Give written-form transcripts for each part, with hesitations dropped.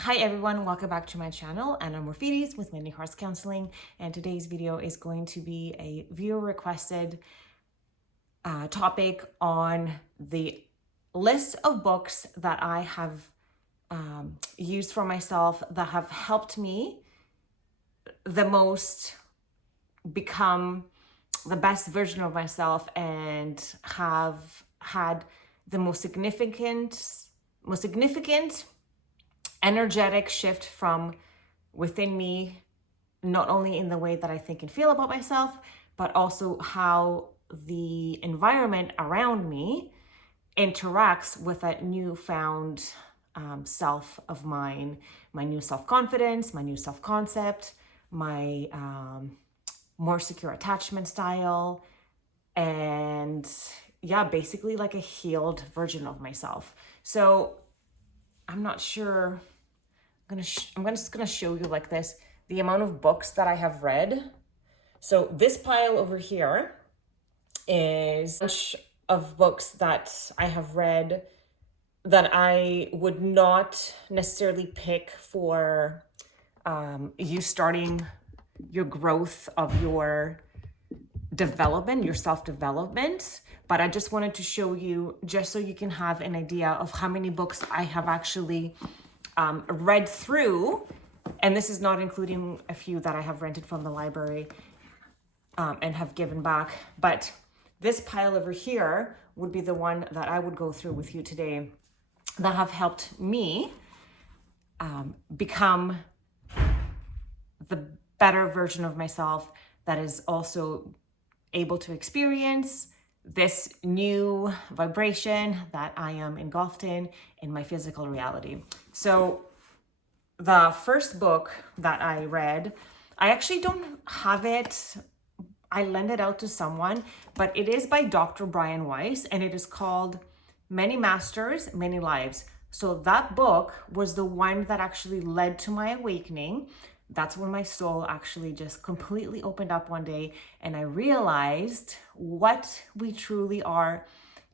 Hi everyone, welcome back to my channel, and I'm Rafides with Many Hearts Counseling, and today's video is going to be a viewer requested topic on the list of books that I have used for myself that have helped me the most become the best version of myself and have had the most significant energetic shift from within me, not only in the way that I think and feel about myself, but also how the environment around me interacts with that newfound self of mine, my new self-confidence, my new self-concept, my more secure attachment style, and yeah, basically like a healed version of myself. So I'm not sure. I'm just gonna show you like this, the amount of books that I have read. So this pile over here is a bunch of books that I have read that I would not necessarily pick for you starting your growth of your development, your self-development. But I just wanted to show you, just so you can have an idea of how many books I have actually read through. And this is not including a few that I have rented from the library and have given back. But this pile over here would be the one that I would go through with you today that have helped me become the better version of myself that is also able to experience this new vibration that I am engulfed in my physical reality. So the first book that I read, I actually don't have it. I lend it out to someone, but it is by Dr. Brian Weiss, and it is called Many Masters, Many Lives. So that book was the one that actually led to my awakening. That's when my soul actually just completely opened up one day, and I realized what we truly are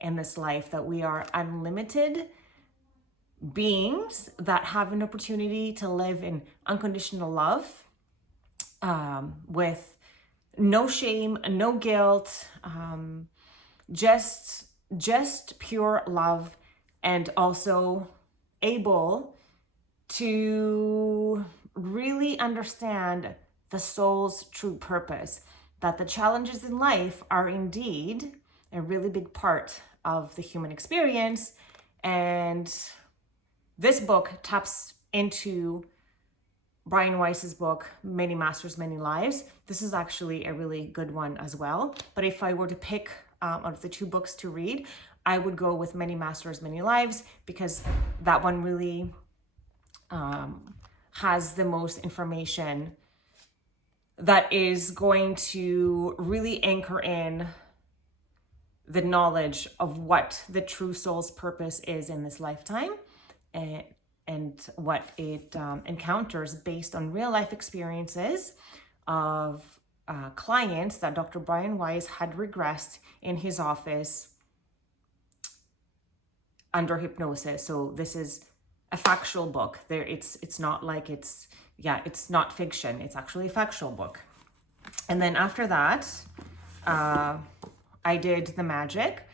in this life, that we are unlimited beings that have an opportunity to live in unconditional love, with no shame, no guilt, just pure love, and also able to really understand the soul's true purpose, that the challenges in life are indeed a really big part of the human experience. And this book taps into Brian Weiss's book, Many Masters, Many Lives. This is actually a really good one as well. But if I were to pick out of the two books to read, I would go with Many Masters, Many Lives, because that one really has the most information that is going to really anchor in the knowledge of what the true soul's purpose is in this lifetime, and what it encounters based on real life experiences of clients that Dr. Brian Weiss had regressed in his office under hypnosis. So this is a factual book. It's not like it's not fiction. It's actually a factual book. And then after that, I did The Magic.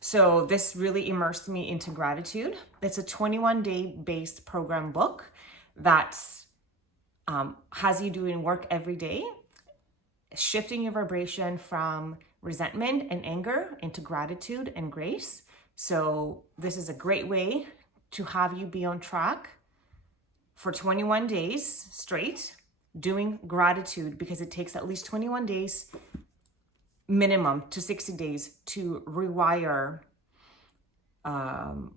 So this really immersed me into gratitude. It's a 21-day based program book that has you doing work every day, shifting your vibration from resentment and anger into gratitude and grace. So this is a great way to have you be on track for 21 days straight doing gratitude, because it takes at least 21 days minimum to 60 days to rewire an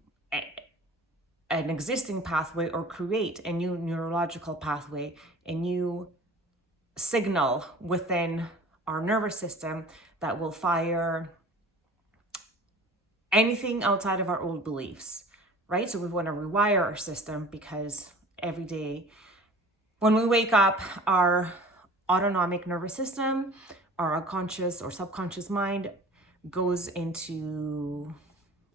existing pathway or create a new neurological pathway, a new signal within our nervous system that will fire anything outside of our old beliefs, right? So we want to rewire our system, because every day when we wake up, our autonomic nervous system, our unconscious or subconscious mind goes into,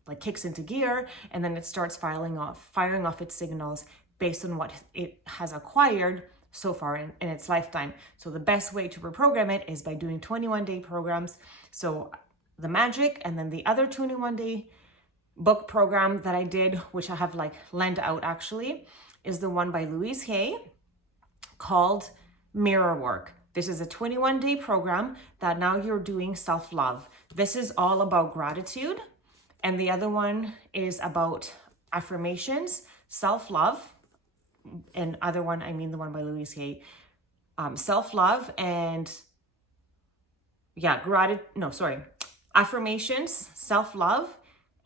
like, kicks into gear, and then it starts firing off its signals based on what it has acquired so far in its lifetime. So the best way to reprogram it is by doing 21-day programs. So the magic, and then the other 21-day book program that I did, which I have like lent out actually, is the one by Louise Hay called Mirror Work. This is a 21-day program that now you're doing self-love. This is all about gratitude. And the other one is about affirmations, self-love. And other one, I mean the one by Louise Hay, self-love and affirmations, self-love,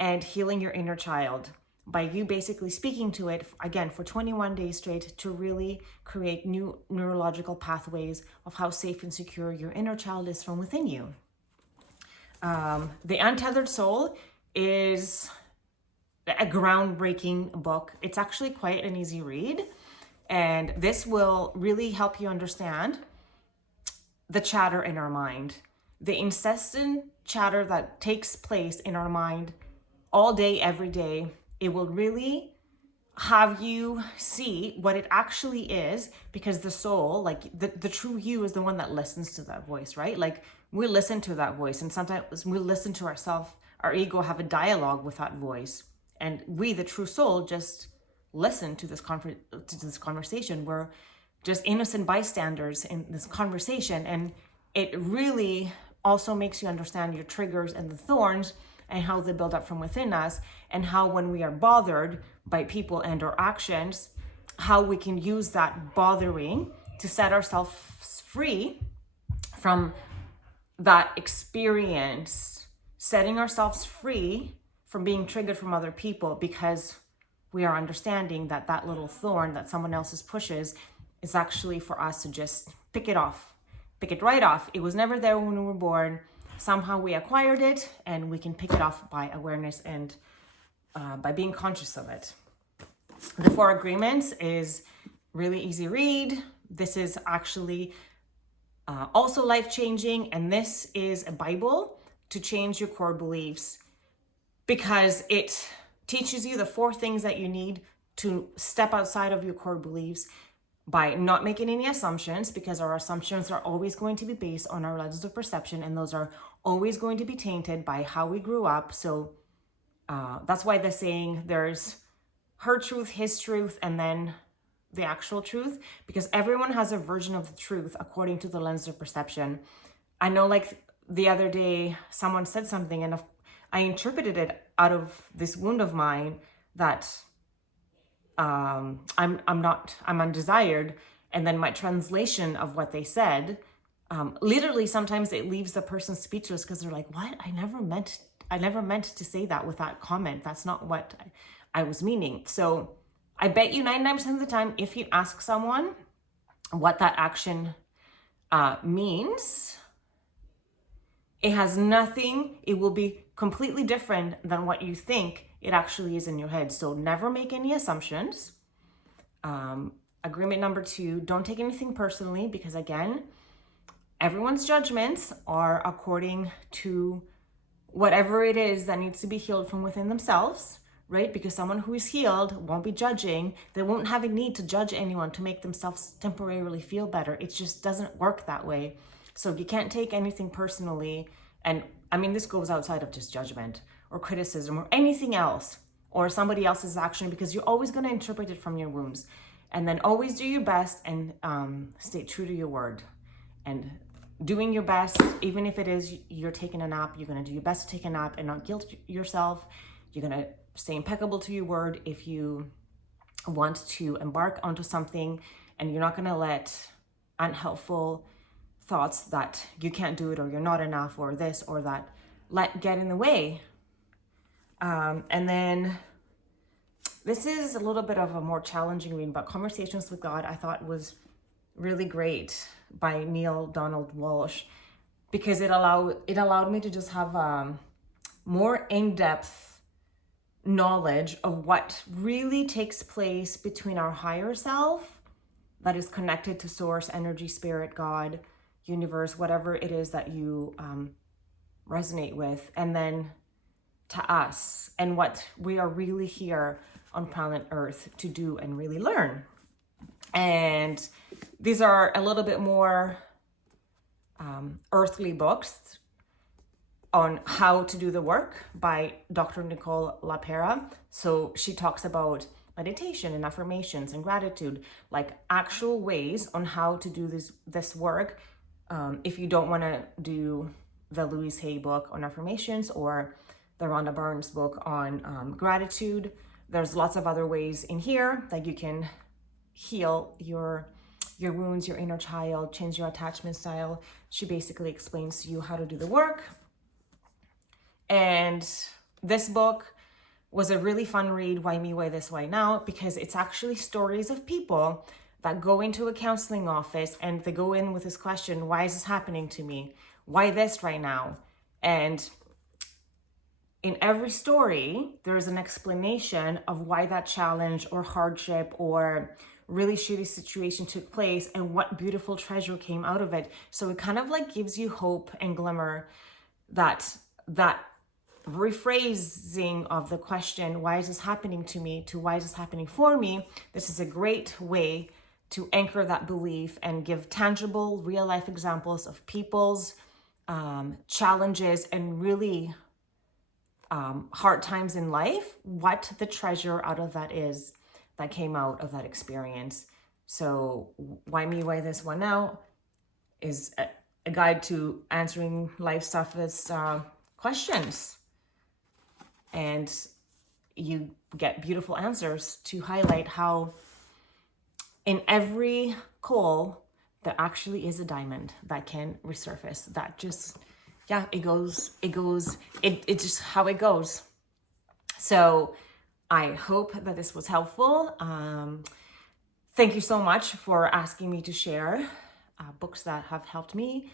and healing your inner child, by you basically speaking to it again for 21 days straight to really create new neurological pathways of how safe and secure your inner child is from within you. The Untethered Soul is a groundbreaking book. It's actually quite an easy read, and this will really help you understand the chatter in our mind, the incessant chatter that takes place in our mind all day, every day. It will really have you see what it actually is, because the soul, like the true you, is the one that listens to that voice, right? Like we listen to that voice, and sometimes we listen to ourselves, our ego have a dialogue with that voice, and we, the true soul, just listen to this conversation. We're just innocent bystanders in this conversation, and it really also makes you understand your triggers and the thorns and how they build up from within us, and how when we are bothered by people and or actions, how we can use that bothering to set ourselves free from that experience, setting ourselves free from being triggered from other people, because we are understanding that that little thorn that someone else's pushes is actually for us to just pick it right off. It was never there when we were born. Somehow we acquired it, and we can pick it off by awareness and by being conscious of it. The 4 Agreements is really easy read. This is actually also life-changing, and this is a Bible to change your core beliefs, because it teaches you the 4 things that you need to step outside of your core beliefs by not making any assumptions, because our assumptions are always going to be based on our lenses of perception, and those are always going to be tainted by how we grew up. So that's why the saying, there's her truth, his truth, and then the actual truth, because everyone has a version of the truth according to the lens of perception. I know, like the other day, someone said something, and I interpreted it out of this wound of mine that I'm undesired, and then my translation of what they said, literally sometimes it leaves the person speechless, because they're like, what? I never meant to say that with that comment. That's not what I was meaning. So I bet you 99% of the time, if you ask someone what that action means, it has nothing, it will be completely different than what you think it actually is in your head. So never make any assumptions. Agreement number 2, don't take anything personally, because again, everyone's judgments are according to whatever it is that needs to be healed from within themselves, right? Because someone who is healed won't be judging. They won't have a need to judge anyone to make themselves temporarily feel better. It just doesn't work that way. So you can't take anything personally. And I mean, this goes outside of just judgment or criticism or anything else, or somebody else's action, because you're always going to interpret it from your wounds. And then always do your best and stay true to your word. And doing your best, even if it is you're taking a nap, you're going to do your best to take a nap and not guilt yourself. You're going to stay impeccable to your word if you want to embark onto something, and you're not going to let unhelpful thoughts that you can't do it, or you're not enough, or this or that, get in the way. And then this is a little bit of a more challenging read, but Conversations with God I thought was really great, by Neil Donald Walsh, because it allowed me to just have more in-depth knowledge of what really takes place between our higher self that is connected to source, energy, spirit, God, universe, whatever it is that you resonate with, and then to us, and what we are really here on planet Earth to do and really learn. And these are a little bit more earthly books on how to do the work by Dr. Nicole LaPera. So she talks about meditation and affirmations and gratitude, like actual ways on how to do this work. If you don't want to do the Louise Hay book on affirmations or the Rhonda Byrnes book on gratitude, there's lots of other ways in here that you can heal your wounds, your inner child, change your attachment style. She basically explains to you how to do the work. And this book was a really fun read, Why Me, Why This, Why Now, because it's actually stories of people that go into a counseling office and they go in with this question, why is this happening to me? Why this right now? And in every story, there's an explanation of why that challenge or hardship or really shitty situation took place and what beautiful treasure came out of it. So it kind of like gives you hope and glimmer that rephrasing of the question, why is this happening to me, to why is this happening for me? This is a great way to anchor that belief and give tangible real life examples of people's challenges and really hard times in life, what the treasure out of that is that came out of that experience. So Why Me, Why This, Why Now is a guide to answering life's toughest questions. And you get beautiful answers to highlight how in every coal there actually is a diamond that can resurface. That just, yeah, it's just how it goes. So I hope that this was helpful. Thank you so much for asking me to share books that have helped me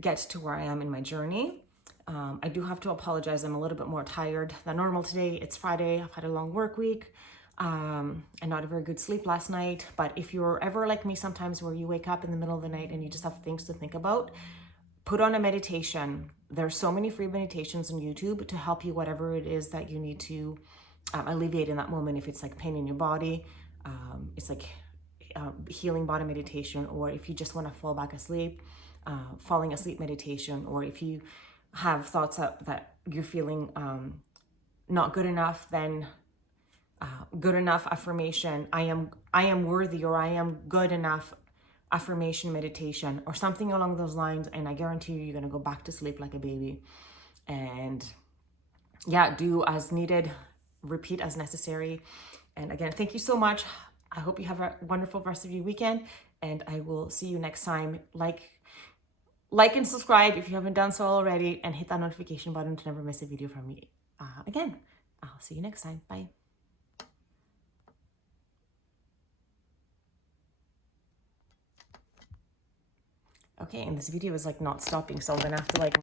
get to where I am in my journey. I do have to apologize. I'm a little bit more tired than normal today. It's Friday. I've had a long work week and not a very good sleep last night. But if you're ever like me sometimes where you wake up in the middle of the night and you just have things to think about, put on a meditation. There's so many free meditations on YouTube to help you whatever it is that you need to alleviate in that moment. If it's like pain in your body, it's like healing body meditation, or if you just want to fall back asleep, falling asleep meditation, or if you have thoughts that you're feeling not good enough, then good enough affirmation, I am worthy, or I am good enough affirmation meditation, or something along those lines, and I guarantee you're gonna go back to sleep like a baby. And yeah, do as needed, repeat as necessary. And again, thank you so much. I hope you have a wonderful rest of your weekend, and I will see you next time. Like and subscribe if you haven't done so already, and hit that notification button to never miss a video from me. Again, I'll see you next time. Bye. Okay, and this video is like not stopping, so I'm gonna have to like